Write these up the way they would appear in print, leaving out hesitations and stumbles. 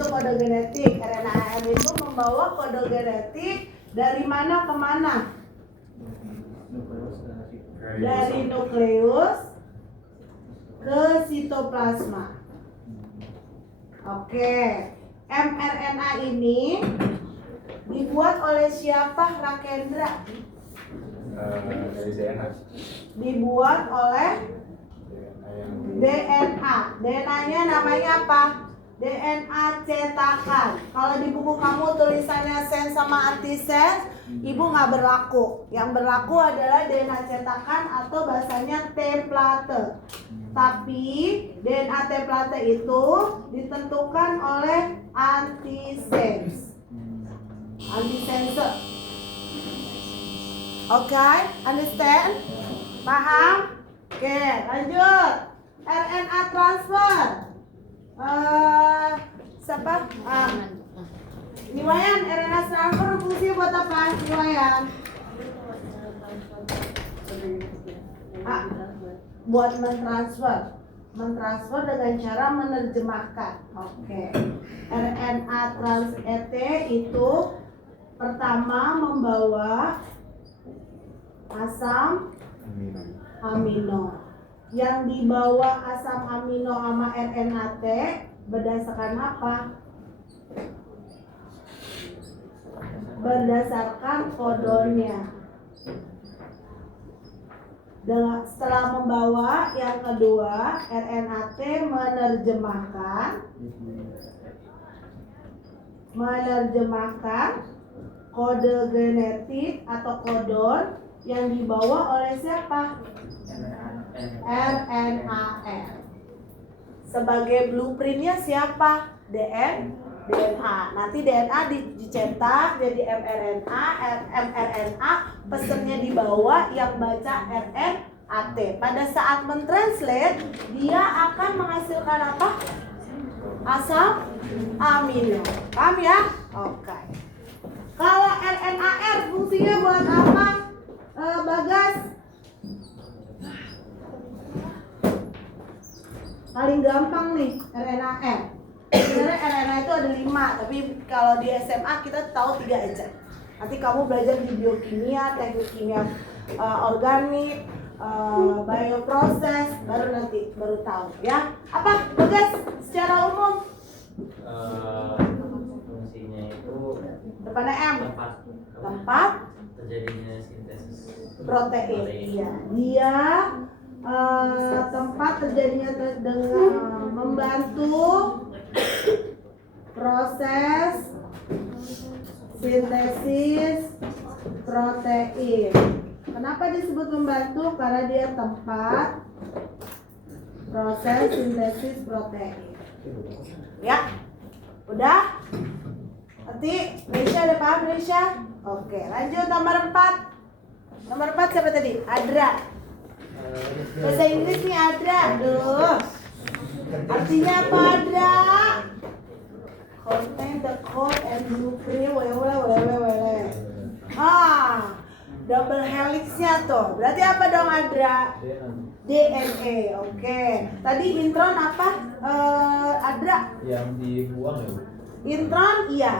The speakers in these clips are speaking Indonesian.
itu kode genetik. RNA-ARN itu membawa kode genetik dari mana ke mana? Dari nukleus ke sitoplasma. Oke, mRNA ini dibuat oleh siapa, Rakendra? Dari DNA. Dibuat oleh DNA. DNA-nya namanya apa? DNA cetakan. Kalau di buku kamu tulisannya sense sama antisense, ibu nggak berlaku. Yang berlaku adalah DNA cetakan atau bahasanya template. Tapi DNA template itu ditentukan oleh antisense. Antisense. Oke, understand? Paham? Oke, lanjut. RNA transfer. Siapa? Niwayan, RNA transfer fungsinya buat apa? Niwayan? Buat mentransfer dengan cara menerjemahkan. Oke. RNA trans ET itu pertama membawa asam amino. Yang dibawa asam amino sama RNA T berdasarkan apa? Berdasarkan kodonnya. Setelah membawa yang kedua, RNA T menerjemahkan kode genetik atau kodon yang dibawa oleh siapa? RNA-R. Sebagai blueprintnya siapa? DNA. Nanti DNA dicetak jadi mRNA, mRNA pesennya dibawa yang baca RNA-T. Pada saat mentranslate, dia akan menghasilkan apa? Asam amino. Paham ya? Oke. Kalau RNA-R fungsinya buat apa? Bagas? Paling gampang nih RNA-R. Sebenarnya RNA itu ada 5, tapi kalau di SMA kita tahu 3 aja. Nanti kamu belajar di biokimia, teknik kimia organik, bioproses, baru tahu ya. Apa Bagas secara umum? Fungsinya itu Depannya M. Tempat terjadinya sintesis protein. Iya. Dia tempat terjadinya dengan membantu proses sintesis protein. Kenapa disebut membantu? Karena dia tempat proses sintesis protein. Ya, udah? Nanti Risha udah paham Risha? Oke, lanjut nomor 4. Nomor 4 siapa tadi? Adra. Bahasa Inggris nih Adra. Aduh. Artinya apa Adra? Contain the code and blueprint. Double helixnya tuh. Berarti apa dong Adra? DNA. Oke. Tadi intron apa? Adra? yang dibuang ya. Intron iya.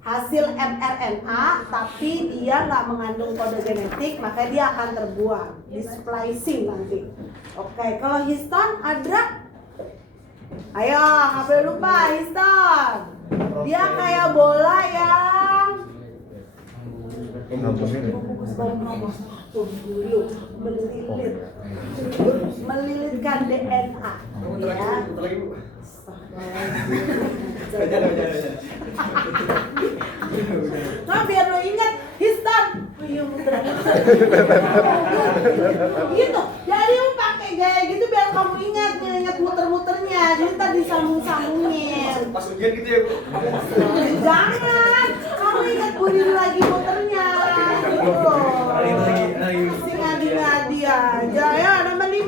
Hasil mRNA, tapi dia nggak mengandung kode genetik, maka dia akan terbuang, di splicing nanti. Oke, kalau histon, Adra, ayo nggak boleh lupa histon. Dia kayak bola yang melilitkan DNA. Ya. Nah, biar lo ingat histon, muter-muter. Gitu. Jadi lo pakai gaya gitu biar kamu ingat muter-muternya. Jadi tadi sambung-sambungin. Pas ujian gitu ya Bu? Jangan, kamu ingat budi lagi muternya. Gitu. Masih ngadi-ngadi aja. Ya, nomor 5.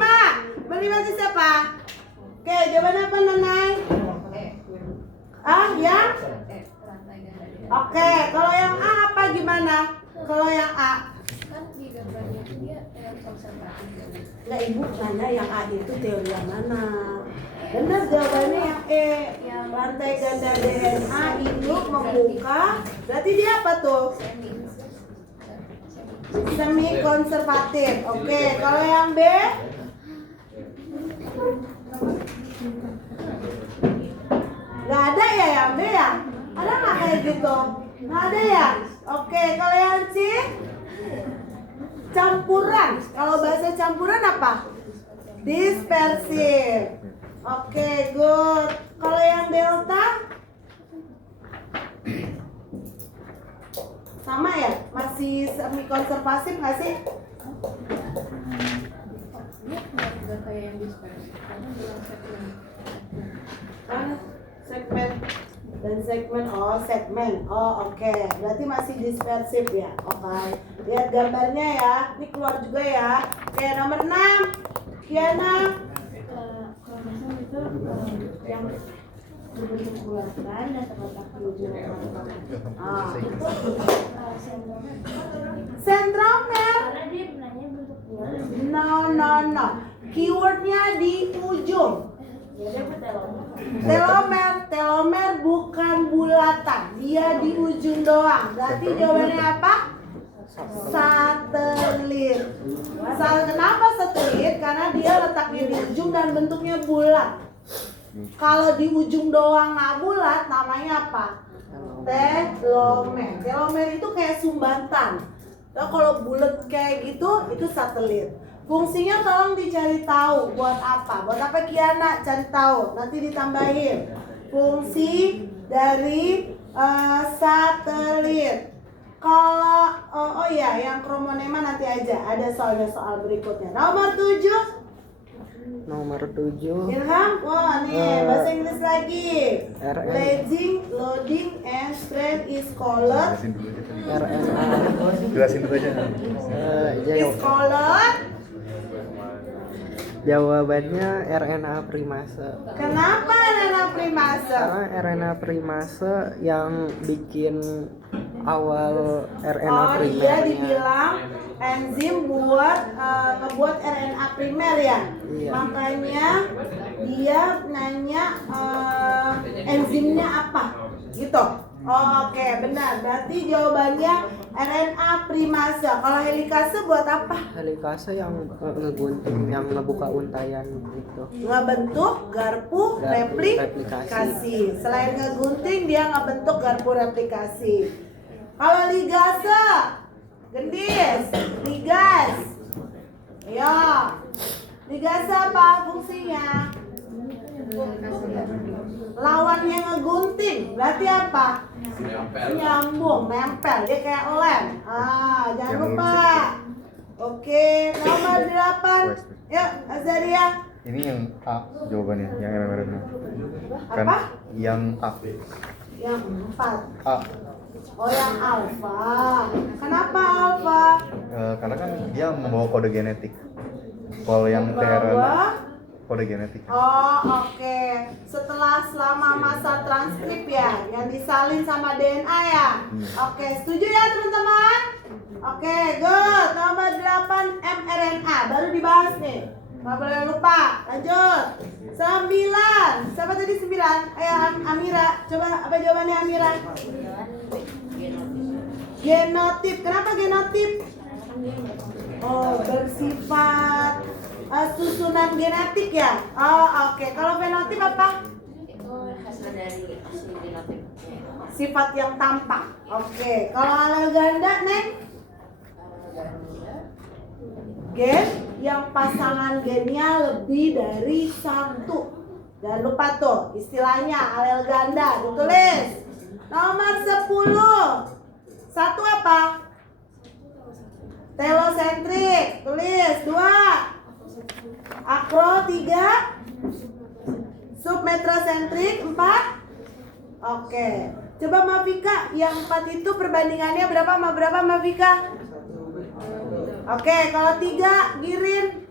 Nomor 5 itu siapa? Oke, jawaban apa Nenay? Ya? Oke, kalau yang A apa gimana? Kalau yang A? Nggak, ibu nanya yang A itu teori yang mana? Benar jawabannya yang E. Rantai ganda DNA induk membuka, berarti dia apa tuh? Semi konservatif. Oke, kalau yang B? Nggak ada ya yang B ya? Ada nggak kayak gitu? Nggak ada ya? Oke, kalau yang C? Campuran. Kalau bahasa campuran apa? Dispersif. Oke, good. Kalau yang delta? Sama ya? Masih semi konservatif nggak sih? Segmen dan segmen, segmen. Oke. Berarti masih dispersif ya. Oke. Lihat gambarnya ya. Ini keluar juga ya. Oke, nomor 6. Kiana. Kromosom itu yang berbentuk bulatan dan terletak di ujung sentromer. Karena dia benarnya bentuk bulat. No. Keywordnya di ujung. Telomer bukan bulatan, dia di ujung doang. Berarti jawabannya apa? Satelit. Kenapa satelit? Karena dia letaknya di ujung dan bentuknya bulat. Kalau di ujung doang nggak bulat, namanya apa? Telomer. Telomer itu kayak sumbatan. Nah, kalau bulat kayak gitu, itu satelit. Fungsinya tolong dicari tahu buat apa? Buat apa Kiana? Cari tahu. Nanti ditambahin fungsi dari satelit. Kalau yang kromonema nanti aja. Ada soal berikutnya. Nomor 7. Ilham, wah nih bahasa Inggris lagi. Ledging, loading, and strand is called. RNA. Jelasin dulu aja. Is called. Jawabannya RNA primase. Kenapa RNA primase? Karena RNA primase yang bikin awal RNA Dia primernya. dibilang enzim buat ngebuat RNA primer ya. Iya. Makanya dia nanya enzimnya apa, gitu. Oke, benar. Berarti jawabannya RNA primase. Kalau helikase buat apa? Helikase yang ngegunting, yang ngebuka untayan gitu. Ngebentuk garpu replikasi. Selain ngegunting, dia ngebentuk garpu replikasi. Kalau ligase, gendis, ligas. Ya, ligase apa fungsinya? Lawannya ngegunting, berarti apa? Nyambung, nempel, dia kayak lem. Jangan lupa. Oke, nomor 8. Yuk, Azaria. Ini yang A jawabannya, yang MMRNA. Kan Apa? yang A. Yang 4. A. Oh, yang alfa. Kenapa alfa? Karena kan dia membawa kode genetik. Kalau yang tRNA kode genetik. Oke. Setelah selama masa transkrip ya, yang disalin sama DNA ya. Oke, setuju ya teman-teman? Oke, good. Nomor 8 mRNA baru dibahas nih. Nggak boleh lupa. Lanjut. 9. Siapa tadi 9? Ayo Amira. Coba apa jawabannya Amira? Genotip. Kenapa genotip? Bersifat susunan genetik ya. Oke. Kalau fenotip apa? Itu hasil dari hasil genotip. Sifat yang tampak. Oke. Kalau alel ganda, Neng? Gen yang pasangan gennya lebih dari 1. Jangan lupa tuh istilahnya alel ganda. Ditulis. Nomor 10. 1 apa? Telosentrik. Tulis. 2. Akro. 3. Submetrosentrik. 4. Oke. Coba Mafika, yang 4 itu perbandingannya berapa sama berapa Mafika? Oke, kalau 3 Girin.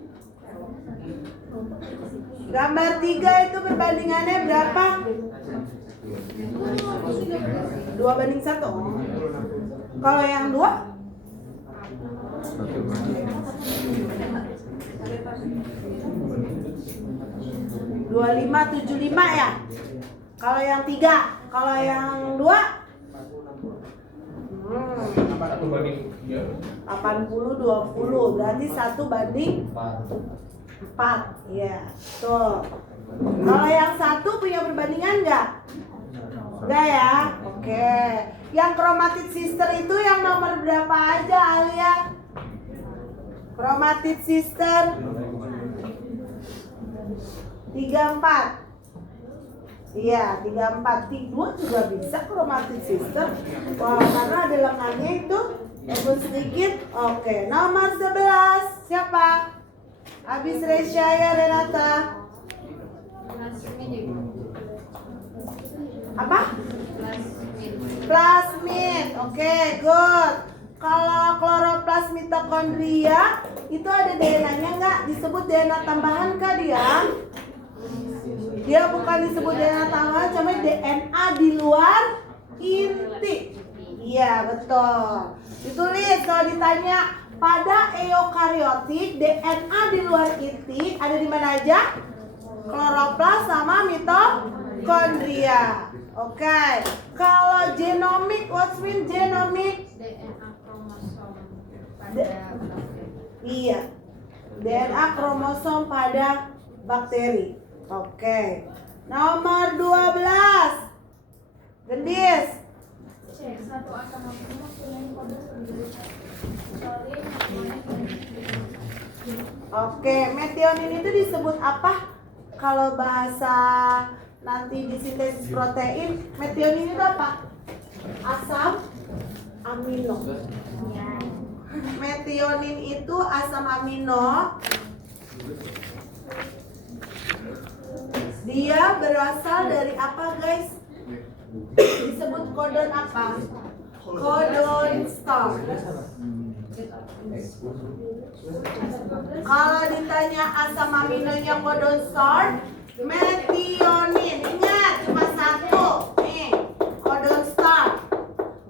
Gambar 3 itu perbandingannya berapa? 2:1. Kalau yang 2? Satu banding. 2575 ya. Kalau yang 3, kalau yang 2 Satu banding 80-20, berarti 1:4. Iya, tuh. Kalau yang 1 punya perbandingan enggak? Enggak ya? Oke. Yang chromatic sister itu yang nomor berapa aja, Alia? Chromatic sister 34. Iya, 34. 2 juga bisa chromatic sister. Wah, karena ada lengannya itu walaupun sedikit. Oke, nomor 11 siapa? Habis Resya ya, Renata. Apa? Plasmid. Oke, good. Kalau kloroplas mitokondria itu ada DNA-nya nggak? Disebut DNA tambahan kah dia? Dia bukan disebut DNA tambahan, cuma DNA di luar inti. Iya, betul. Ditulis kalau ditanya pada eukariotik DNA di luar inti ada di mana aja? Kloroplas sama mitokondria. Oke. Kalau genomik, what's mean genomik? DNA kromosom pada bakteri. Iya. DNA kromosom pada bakteri. Oke. Nomor 12. Gendis. Cek satu asam amino punya kode sendiri. Oke, metionin itu disebut apa? Kalau bahasa nanti di sintesis protein, metionin itu apa? Asam amino. Metionin itu asam amino. Dia berasal dari apa, guys? Disebut kodon apa? Kodon start. Kalau ditanya asam aminonya kodon start, metionin. Ingat, cuma satu. Nih, kodon start.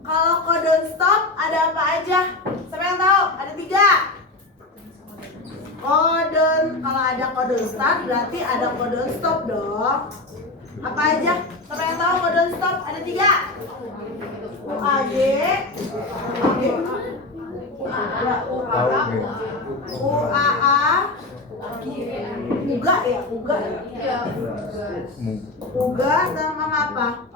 Kalau kodon stop ada apa aja? Siapa yang tahu? Ada 3. Kodon, kalau ada kodon start berarti ada kodon stop dong. Apa aja? Siapa yang tahu kodon stop? Ada 3. UAG, UAA, UGA ya, UGA ya. UGA sama apa?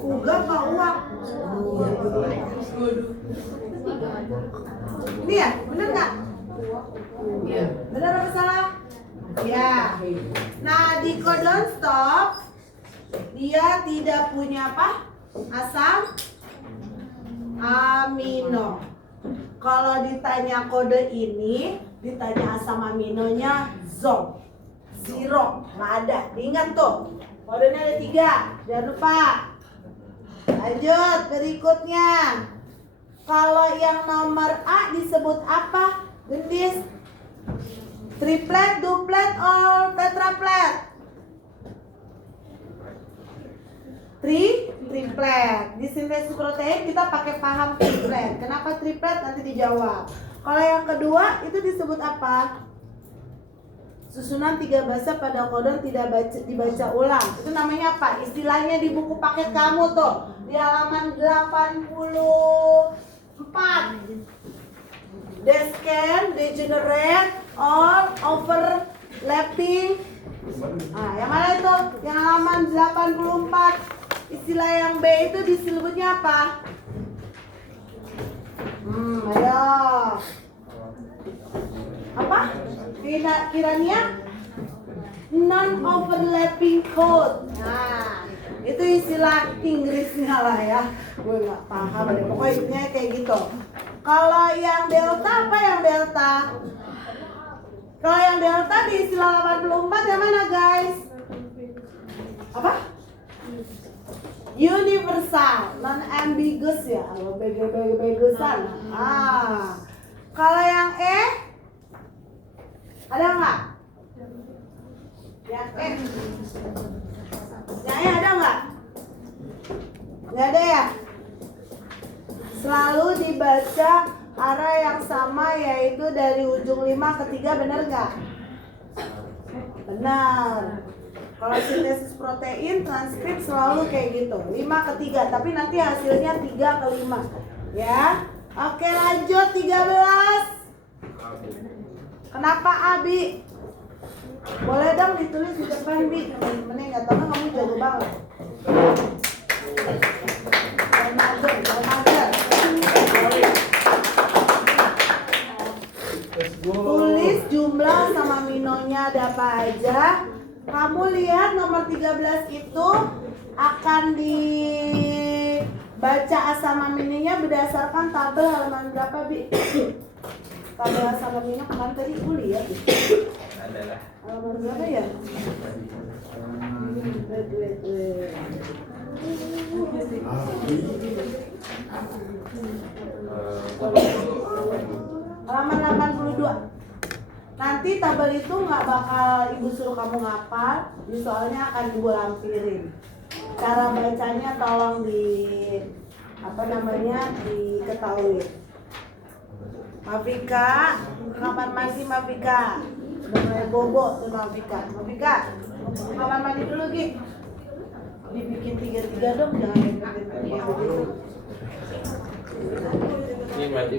UGA apa UAG? Ini ya, bener nggak? Bener apa salah? Ya. Nah, di kodon stop dia tidak punya apa? Asam amino. Kalau ditanya kode ini, ditanya asam aminonya zero, nggak ada. Ingat tuh, kodenya ada 3. Jangan lupa. Lanjut berikutnya. Kalau yang nomor A disebut apa? Gendis? Triplet, duplet, or tetraplet? Triplet. Di sintesis protein kita pakai paham triplet. Kenapa triplet? Nanti dijawab. Kalau yang kedua itu disebut apa? Susunan 3 basa pada kodon tidak dibaca ulang. Itu namanya apa? Istilahnya di buku paket kamu tuh, di halaman 84. Descan, degenerate, or overlapping. Nah, yang mana itu? Yang halaman 84. Istilah yang B itu disebutnya apa? Ayo. Apa? Kiranya non-overlapping code. Nah, itu istilah Inggrisnya lah ya. Gue nggak paham deh. Pokoknya intinya kayak gitu. Kalau yang delta apa yang delta? Kalau yang delta di istilah 84 yang mana, guys? Apa? Universal, non-ambiguous ya. Kalau begusan. Kalau yang E ada nggak? Yang E? Yang E ada nggak? Nggak ada ya? Selalu dibaca arah yang sama, yaitu dari ujung 5 ke 3, benar nggak? Benar. Kalau sintesis protein, transkrip selalu kayak gitu, 5 ke 3, tapi nanti hasilnya 3 ke 5. Ya. Oke, lanjut 13. Kenapa Abi? Boleh dong ditulis di depan, Bi. Temen-temennya nggak tahu, kamu jago banget. Jangan mager, jangan mager. Tulis jumlah sama minonya ada apa aja. Kamu lihat nomor 13 itu akan dibaca asam aminonya berdasarkan tabel halaman berapa, Bi? Tabel asam amino kemarin tadi kuliah, Bi. Adalah Halaman berapa ya? Halaman 82. Nanti tabel itu nggak bakal ibu suruh kamu ngapal, soalnya akan ibu lampirin. Cara bacanya tolong diketahui. Mafika, kamar mandi Mafika. Udah mulai bobo tuh Mafika. Mafika, kamar mandi dulu Gi. Dibikin 3-3 dong, jangan yang begitu. ini berarti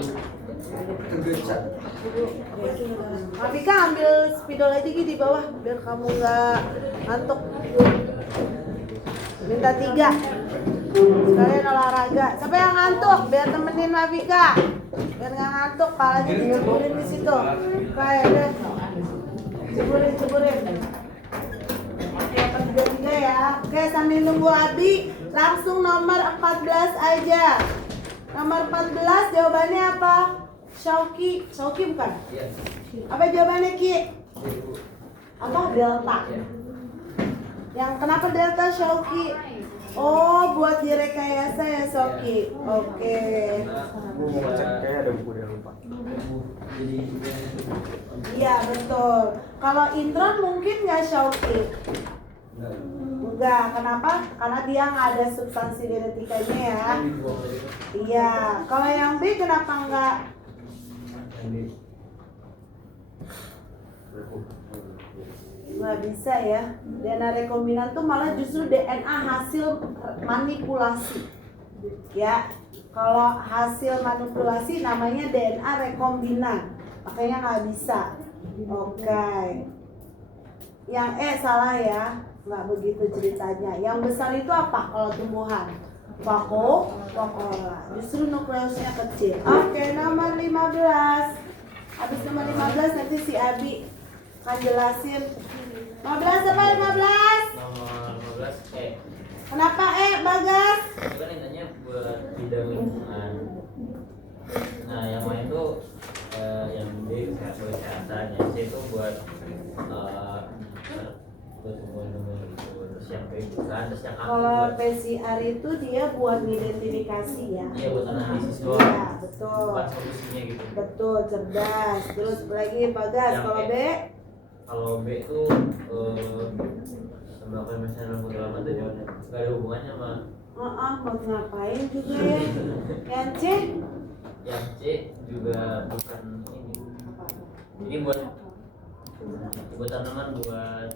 Mafika ambil spidol aja Gi di bawah biar kamu nggak ngantuk. Minta 3. Kalian olahraga. Siapa yang ngantuk? Biar temenin Mafika. Biar nggak ngantuk, palanya diceburin di situ. Kayak deh. Ceburin. Oke, 3 ya. Oke, sambil nunggu Abi, langsung nomor 14 aja. Nomor 14 jawabannya apa? Shauki bukan? iya. Apa jawabannya Ki? Apa? Delta. Yang kenapa delta Shauki? Oh, buat direkayasa ya Shauki. Oke. Gue mau ngecek kayak ada buku dia lupa. Iya betul. Kalau intron mungkin nggak Shauki? Enggak. Kenapa? Karena dia nggak ada substansi genetikanya ya. Iya. Kalau yang B kenapa nggak? Nggak bisa ya. DNA rekombinan tuh malah justru DNA hasil manipulasi. Ya. Kalau hasil manipulasi namanya DNA rekombinan. Makanya nggak bisa. Oke. Yang E salah ya. Nggak begitu ceritanya. Yang besar itu apa kalau tumbuhan? Vakuola. Justru nukleusnya kecil. Oke, nomor 15. Habis nomor 15 nanti si Abi akan jelasin. 15 apa 15? Nomor 15 Kenapa Bagas? itu kan intinya buat bidang lingkungan. Nah yang lain tuh yang B kesehatan, yang C itu buat tumbuhan-tumbuhan gitu. Terus yang B bukan, terus yang A Kalau buat PCR itu dia buat identifikasi ya. iya buat analisis Iya, doang. betul. Bukan solusinya gitu. Betul, cerdas. Terus lagi Bagas, Yang kalau E. B? Kalau B itu melakukan misalnya dalam itu nggak ada hubungannya sama Mau ngapain juga ya? Yang C? yang C juga bukan ini. Ini buat tanaman, buat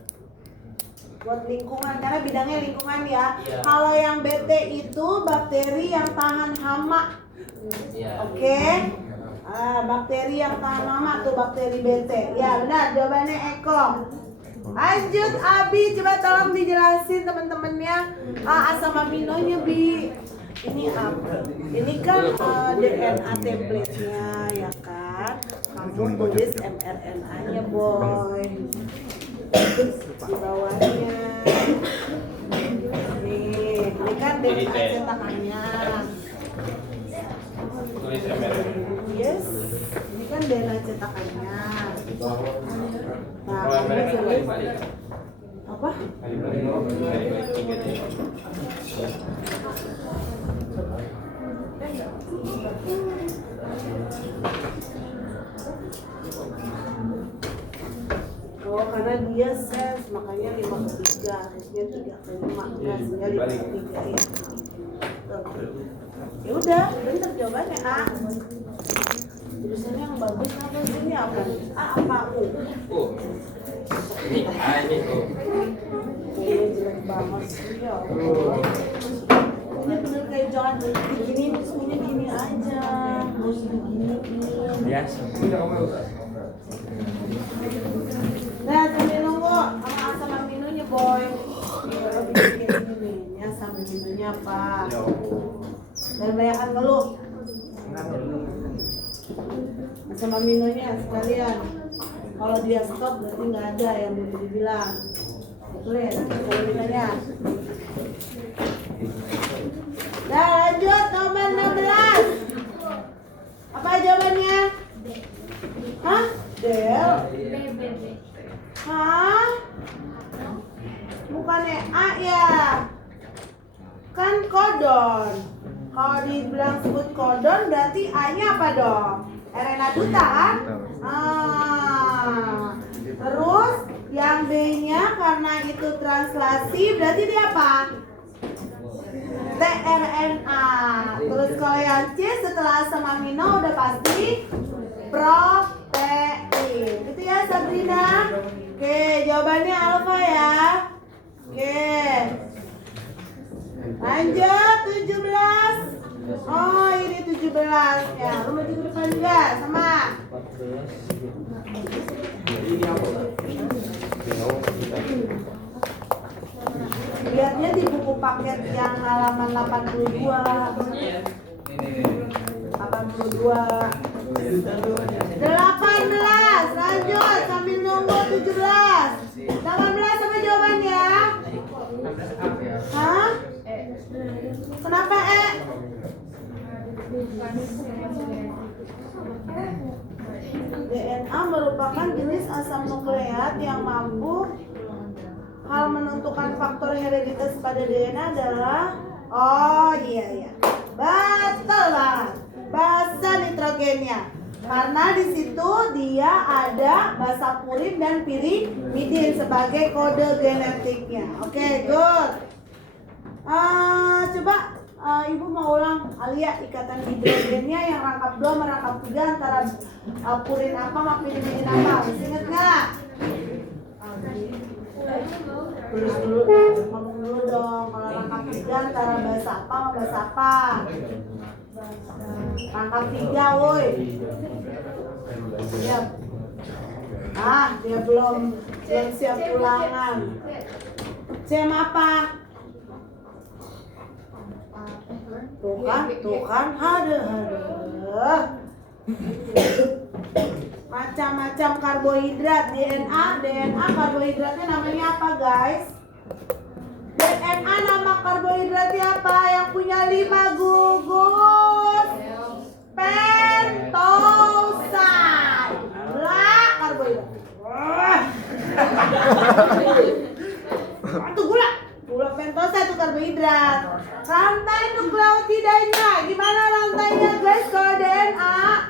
lingkungan, karena bidangnya lingkungan ya. Iya. Kalau yang BT itu bakteri yang tahan hama. ya. Oke. Bakteri yang tahan hama tuh bakteri BT. Ya benar, jawabannya Eko. Lanjut Abi, coba tolong dijelasin teman-temannya asam aminonya Bi. Ini apa? Ini kan DNA template-nya ya kan. Kamu tulis mRNA-nya boy. Di bawahnya. Nih, ini kan DNA cetakannya. Tulis MRN. Yes, ini kan DNA cetakannya. Nah, Kalau kamu MRN tulis balik. apa? Balik 3 deh. Oh, karena dia sense, makanya 5/3, harusnya 3/5, hasilnya 5/3 ya. Tuh. Ya udah, bener jawabannya A. Tulisannya yang bagus apa sih ini apa? A apa U? Ini A ini tuh. Ini jelek banget sih ya Allah. Ini bener kayak jangan begini, semuanya gini aja. Harus begini. Biasa. Nah, sambil nunggu sama A sama minunya boy. Kalau bikin kayak gini nih, ya sama minunya apa? Dan banyakkan ngeluh. Sama minunya sekalian. Kalau dia stop berarti nggak ada yang boleh dibilang. Tulis kalau minunya. Nah, lanjut nomor 16. Apa jawabannya? Hah? Del? Hah? Bukannya A ya? Kan kodon. Kalau dibilang sebut kodon berarti A-nya apa dong? Erena Duta kan? Terus yang B-nya karena itu translasi berarti dia apa? tRNA. Terus kalau yang C setelah asam amino udah pasti protein. Gitu ya Sabrina? Oke, jawabannya alfa ya. Oke. Lanjut 17. Oh, ini 17 ya. Lu maju ke depan juga sama. Lihatnya di buku paket yang halaman 82. 18. Lanjut sambil nunggu 17. 18 sama jawabannya. Hah? Kenapa DNA merupakan jenis asam nukleat yang mampu. Hal menentukan faktor hereditas pada DNA adalah iya. Betul banget. Basa nitrogennya. Karena di situ dia ada basa purin dan pirimidin sebagai kode genetiknya. Oke, good. Coba Ibu mau ulang Alia ikatan hidrogennya yang rangkap 2 merangkap 3 antara purin apa sama pirimidin apa? Masih inget nggak? Tulis dulu, ngomong dulu dong. Kalau rangkap 3 antara bahasa apa sama bahasa apa? Rangkap 3, woi. Siap. Dia belum siap ulangan. Sem apa? Tuh kan, aduh. Macam-macam karbohidrat. DNA karbohidratnya namanya apa guys? DNA nama karbohidratnya apa? Yang punya 5 gugus pentoside. Lah karbohidrat. Itu gula pentoside itu karbohidrat. Rantai nukleotidanya gimana rantainya guys kalau DNA?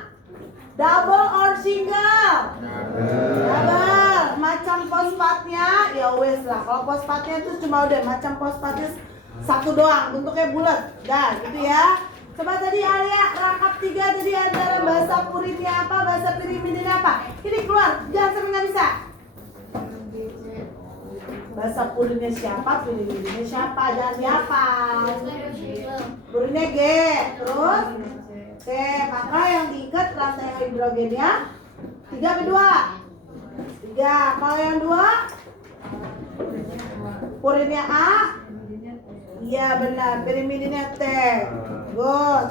Double or single? Double. Macam fosfatnya ya wes lah. Kalau fosfatnya itu cuma udah macam fosfatnya satu doang, bentuknya bulat. Dah gitu ya. Coba tadi Alia rangkap 3 tadi antara basa purinnya apa, basa pirimidinnya apa? Ini keluar, jangan sampai nggak bisa. Basa purinnya siapa, pirimidinnya siapa, jangan dihafal. Purinnya G, terus Oke, maka yang diikat rantai hidrogennya 3 ke 2? 3. Kalau yang 2 purinnya A? Iya benar, pirimidinnya T. Good.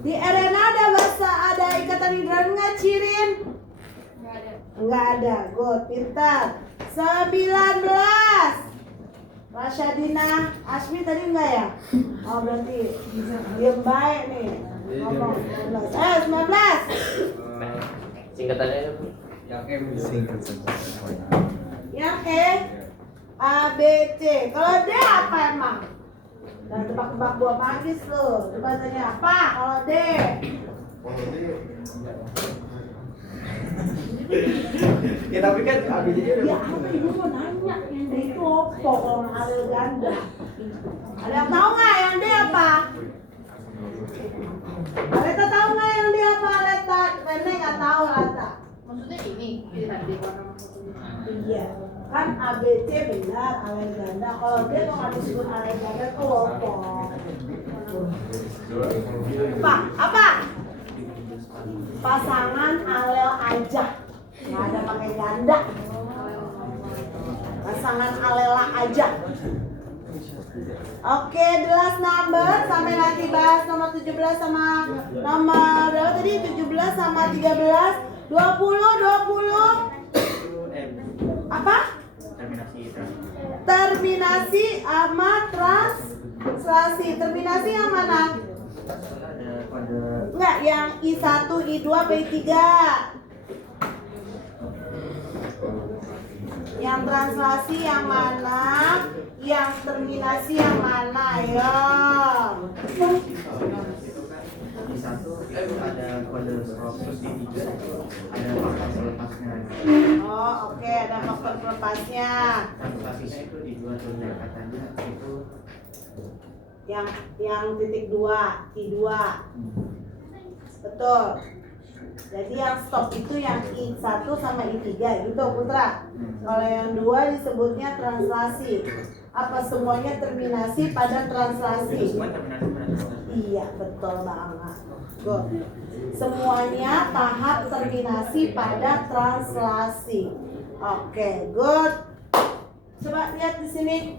Di RNA ada ikatan hidrogen nggak, Cirin? Nggak ada. Good, pintar. 19. Rasyadina, Asmi tadi enggak ya? Oh berarti diam baik nih. Ngomong 19. Singkatannya Singkat saja. Yang E A B C. Kalau D apa emang? Dan tebak-tebak buah manggis lo. Coba tanya apa kalau D? Ya tapi kan ABC-nya Ya apa ibu mau nanya yang D itu apa kalau alel ganda? Ada yang tahu nggak yang D apa? Aleta tahu nggak yang D apa Aleta? Nenek nggak tahu Aleta. Maksudnya ini tadi warna maksudnya. Iya, kan ABC benar alel ganda. Kalau D kalau nggak disebut alel ganda itu apa? Apa? Pasangan alel aja, nggak ada pakai ganda. Pasangan alela aja. Oke, the last number sampai lagi bahas nomor 17 sama nomor berapa tadi? 17 sama 13, 20. Apa? Terminasi sama translasi. Terminasi yang mana? Enggak, yang I1, I2, I3. Yang translasi yang mana? Yang terminasi yang mana? Ya. di satu itu ada kode stop, terus di tiga ada faktor pelepasnya. Oh, oke, ada faktor pelepasnya. Translasinya itu di dua tuh katanya itu Yang titik 2, I2. Betul. Jadi yang stop itu yang I1 sama I3 gitu Putra. Kalau yang 2 disebutnya translasi. Apa semuanya terminasi pada translasi? semua terminasi pada translasi. Iya, betul banget. Good. Semuanya tahap terminasi pada translasi. Oke, good. Coba lihat di sini.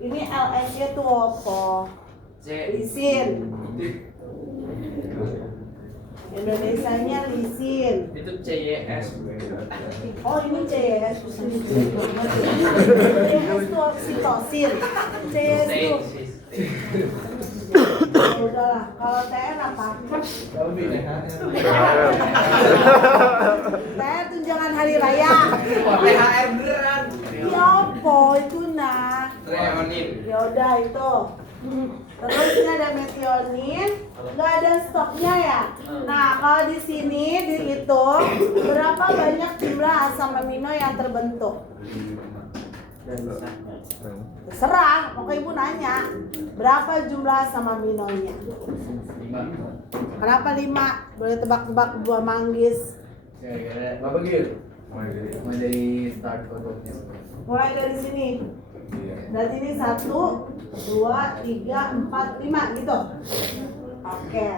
Ini LS-nya tuh apa? Lisin. Indonesianya lisin. Itu CYS. Oh, ini CS. CS tuh oksitosin. CS tuh. Ya udahlah, kalau TR apa? TR tunjangan hari raya. THR beneran. Ya apa itu nah? Treonin. Ya udah itu. Terus ini ada metionin, nggak ada stoknya ya. Nah kalau di sini dihitung berapa banyak jumlah asam amino yang terbentuk. Terserah, pokoknya ibu nanya berapa jumlah asam aminonya. Kenapa 5? Boleh tebak-tebak buah manggis. Apa gitu? Mulai dari start kodoknya. Mulai dari sini. Berarti ini 1, 2, 3, 4, 5 gitu. Oke.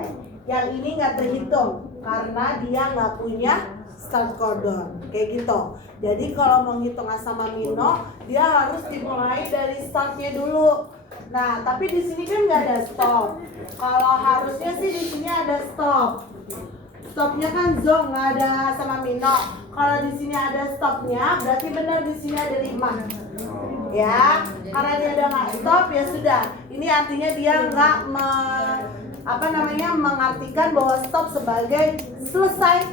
Yang ini nggak terhitung karena dia nggak punya start codon. Kayak gitu. Jadi kalau mau ngitung asam amino, dia harus dimulai dari startnya dulu. Nah, tapi di sini kan nggak ada stop. Kalau harusnya sih di sini ada stop. Stopnya kan zong, nggak ada asam amino. Kalau di sini ada stopnya, berarti benar di sini ada 5. Ya, karena dia udah nggak stop ya sudah. Ini artinya dia nggak mengartikan bahwa stop sebagai selesai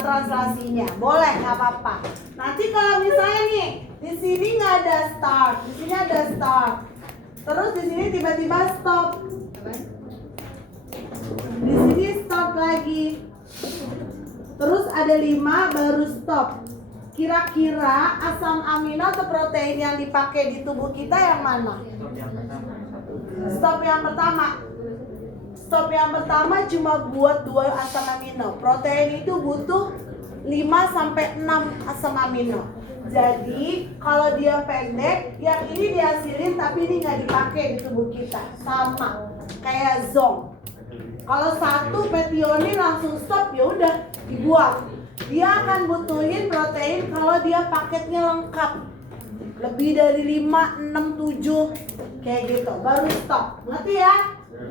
translasinya. Boleh, nggak apa-apa. Nanti kalau misalnya nih di sini nggak ada start, di sini ada start, terus di sini tiba-tiba stop, di sini stop lagi, terus ada 5 baru stop. Kira-kira asam amino atau protein yang dipakai di tubuh kita yang mana? Stop yang pertama. Stop yang pertama cuma buat 2 asam amino. Protein itu butuh 5 sampai 6 asam amino. Jadi kalau dia pendek, yang ini dihasilin tapi ini nggak dipakai di tubuh kita. Sama kayak zong. Kalau 1 metionin langsung stop ya udah dibuang. Dia akan butuhin protein kalau dia paketnya lengkap. Lebih dari 5, 6, 7 kayak gitu. Baru stop. Ngerti ya?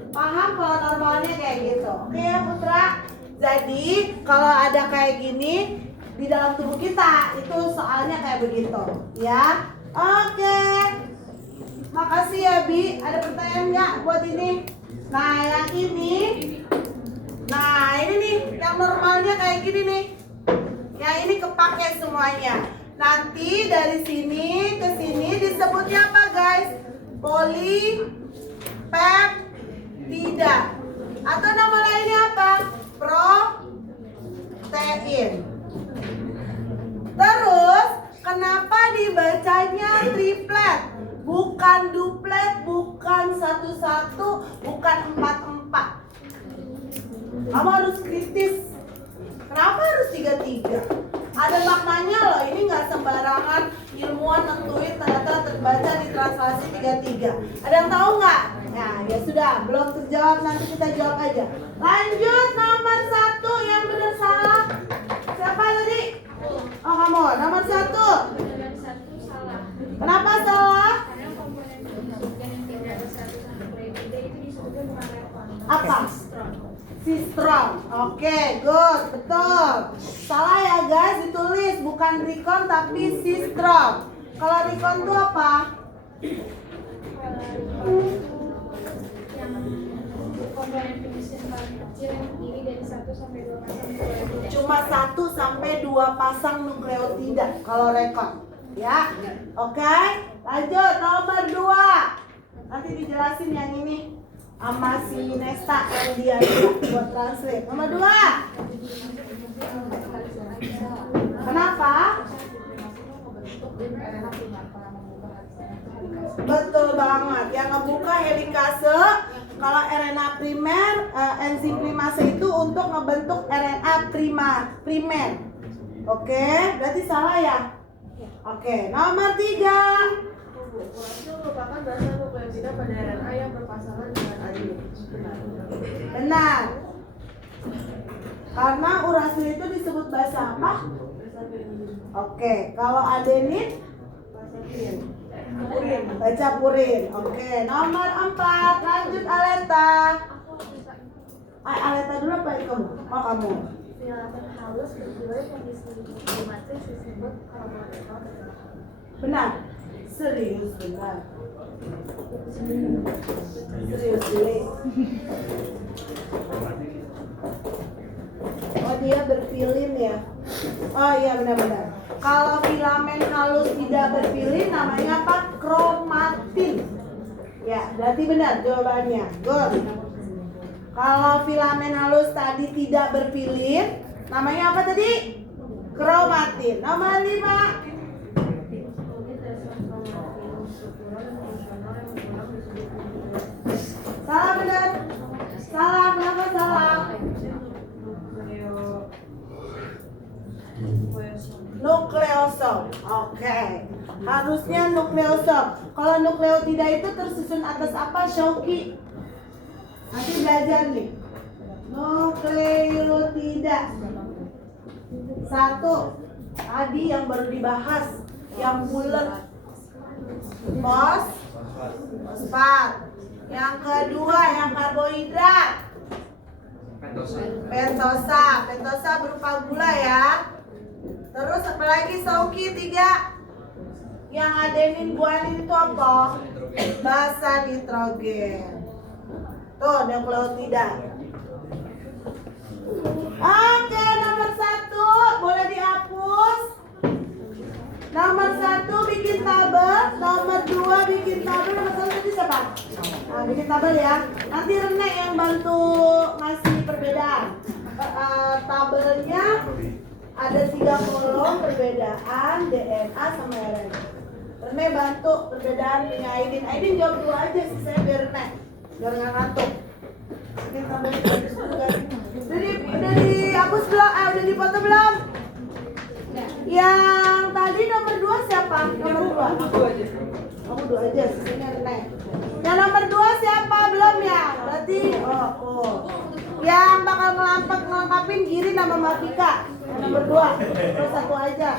Paham kalau normalnya kayak gitu. Oke ya Putra? Jadi kalau ada kayak gini di dalam tubuh kita itu soalnya kayak begitu. Ya? Oke. Makasih ya Bi. Ada pertanyaan nggak buat ini? Nah yang ini. Nah ini nih yang normalnya kayak gini nih. Yang ini kepake semuanya. Nanti dari sini ke sini disebutnya apa guys? Polipeptida. Atau nama lainnya apa? Protein. ramein. Terus kenapa dibacanya triplet? Bukan duplet, bukan satu-satu, bukan empat-empat. Kamu harus kritis. Kenapa harus 3-3? Ada maknanya loh, ini nggak sembarangan ilmuwan nentuin ternyata terbaca di translasi 3-3. Ada yang tahu nggak? Nah, ya sudah, belum terjawab, nanti kita jawab aja. Lanjut, nomor 1 yang benar salah. Siapa tadi? Oh, kamu. Nomor 1. Dan satu salah. Kenapa salah? Karena komponen pembentukan yang tidak ada satu sama nukleotida itu disebutnya bukan rekon. Apa? Sistron. Sistron. Oke, good, betul. Salah ya guys, ditulis bukan recon tapi sistron. Kalau recon itu apa? Yang komponen pembentukan paling kecil yang terdiri dari 1 sampai 2 pasang nukleotida. Cuma 1 sampai 2 pasang nukleotida kalau rekon. Ya. Oke, lanjut nomor 2. Nanti dijelasin yang ini sama si Nesta yang dia buat translate. Nomor 2. Kenapa? Betul banget. Yang ngebuka helikase kalau RNA primer, enzim primase itu untuk ngebentuk RNA primer. Oke, berarti salah ya? Oke, nomor 3. Itu merupakan bahasa nukleotida pada RNA yang berpasangan dengan adenin. Benar. Karena urasil itu disebut basa apa? Oke, kalau adenin baca purin. Oke, nomor 4. Lanjut Aleta. Aleta dulu apa kamu? Oh, kamu. Filament halus berjumlah yang diselimuti matris disebut karbonatol. Benar. Serius benar. Serius Lili. Oh, dia berfilin ya. Oh iya, benar-benar. Kalau filamen halus tidak berfilin namanya apa? Kromatin. Ya, berarti benar jawabannya. Good. Kalau filamen halus tadi tidak berfilin namanya apa tadi? Kromatin. Nomor 5. Salah benar. Salah, kenapa salah? Nukleosom. Oke. Harusnya nukleosom. Kalau nukleotida itu tersusun atas apa, Shoki? Nanti belajar nih. Nukleotida. 1. Tadi yang baru dibahas, yang bulat. Fosfat. Yang kedua, yang karbohidrat. Pentosa. Pentosa berupa gula ya. Terus apa lagi, Sauki? 3. Yang adenin guanin itu apa? Basa nitrogen. Tuh, nukleotida. Oke, nomor 1 boleh dihapus. Nomor 1 bikin tabel, nomor 2 bikin tabel, nomor 1 tadi siapa? Nah, bikin tabel ya. Nanti Rene yang bantu ngasih perbedaan. Tabelnya ada 3 kolom perbedaan DNA sama RNA. Rene bantu perbedaan punya Aidin. Aidin jawab dulu aja sih, saya biar Rene, biar nggak ngantuk. Bikin tabel udah dihapus belum? Udah dipoto belum? Yang tadi nomor 2 siapa? Nomor 2. Kamu 2 aja, sisanya Rene. Yang nomor 2 siapa? Belum ya? Berarti yang bakal ngelengkapin Giri nama Mbak Vika. Yang nomor 2. Terus 1 aja.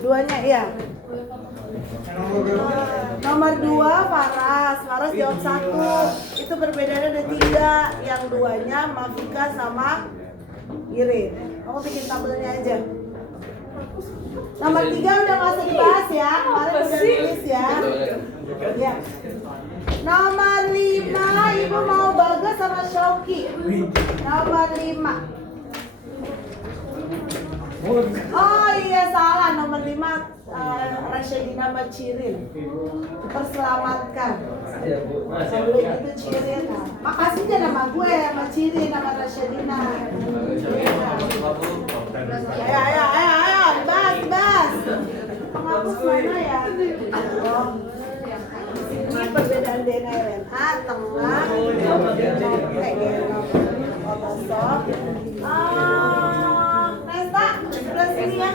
2-nya iya. Nomor 2 Faras. Faras jawab 1. Itu perbedaannya ada 3. Yang 2-nya Mbak Vika sama Giri. Kamu bikin tabelnya aja. Nomor 3 udah nggak usah dibahas ya, kemarin udah nulis ya. Ya. Nomor 5, Ibu mau Bagas sama Shoki. Nomor 5. Oh iya salah, nomor 5 Rasyadina sama Cirin. Perselamatkan. Sebelum itu Cirin. Makasih aja nama gue sama Cirin sama Rasyadina. Ayo, dibahas. Penghapus mana ya? Oh. Ini perbedaan DNA RNA, tengah, otosop. Nesta, sebelah sini ya.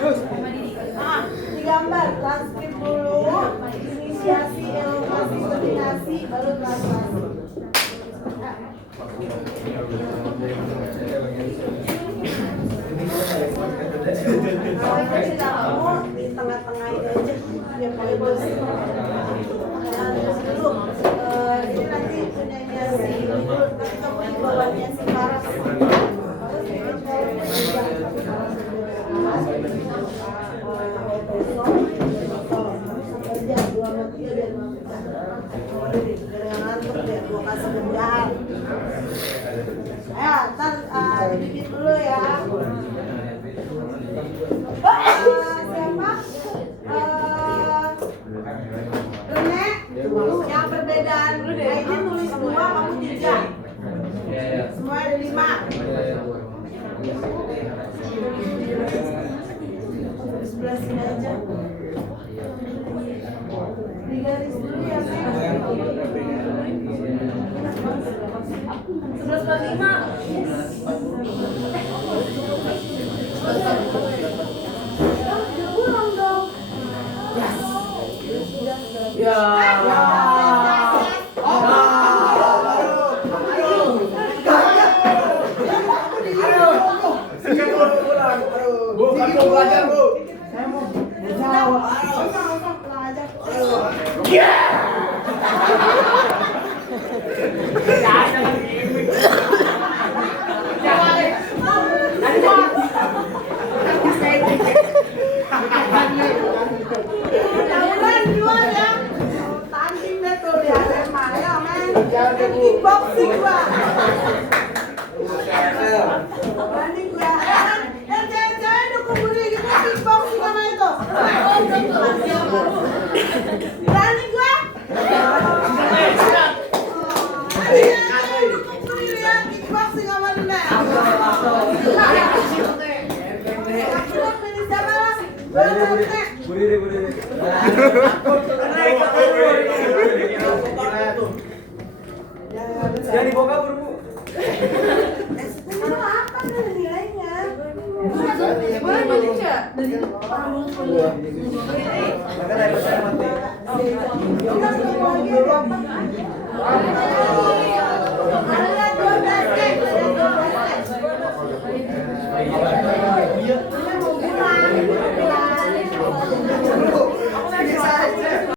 Digambar, transkrip dulu, inisiasi, elongasi, koordinasi, baru translasi. Kalau itu tidak mau di tengah-tengah ini aja, biar paling bersih. Dulu, ini nanti inisiasi dulu, nanti kamu di bawahnya si Paras. Terus bikin kolomnya juga. Kerja 2 sama 3 biar ngantuk deh, gua kasih kerjaan. Ayo, ntar dibikin dulu ya. Siapa? Rene, yang perbedaan Aidin tulis 2, kamu 3. Semua ada 5. Sebelah sini aja. Digaris dulu ya, Nek. 11/5. Pulang dong. Ya. Bu, kan mau belajar, Bu. Saya mau jawab. Pulang aja. Mudah-mudahan jual ya. Tanding deh tuh di SMA ya, men. Kickboxing gua. Tanding gua. Yang cewek-cewek dukung budi gitu kickboxing sama itu. Berani gua. Dukung budi lihat kickboxing sama Dina. Aku pilih siapa lah? Jangan dibawa kabur, Bu. Itu apa nih nilainya? Boleh balik nggak? Maka dari saya mati. Kita semua lagi dapat.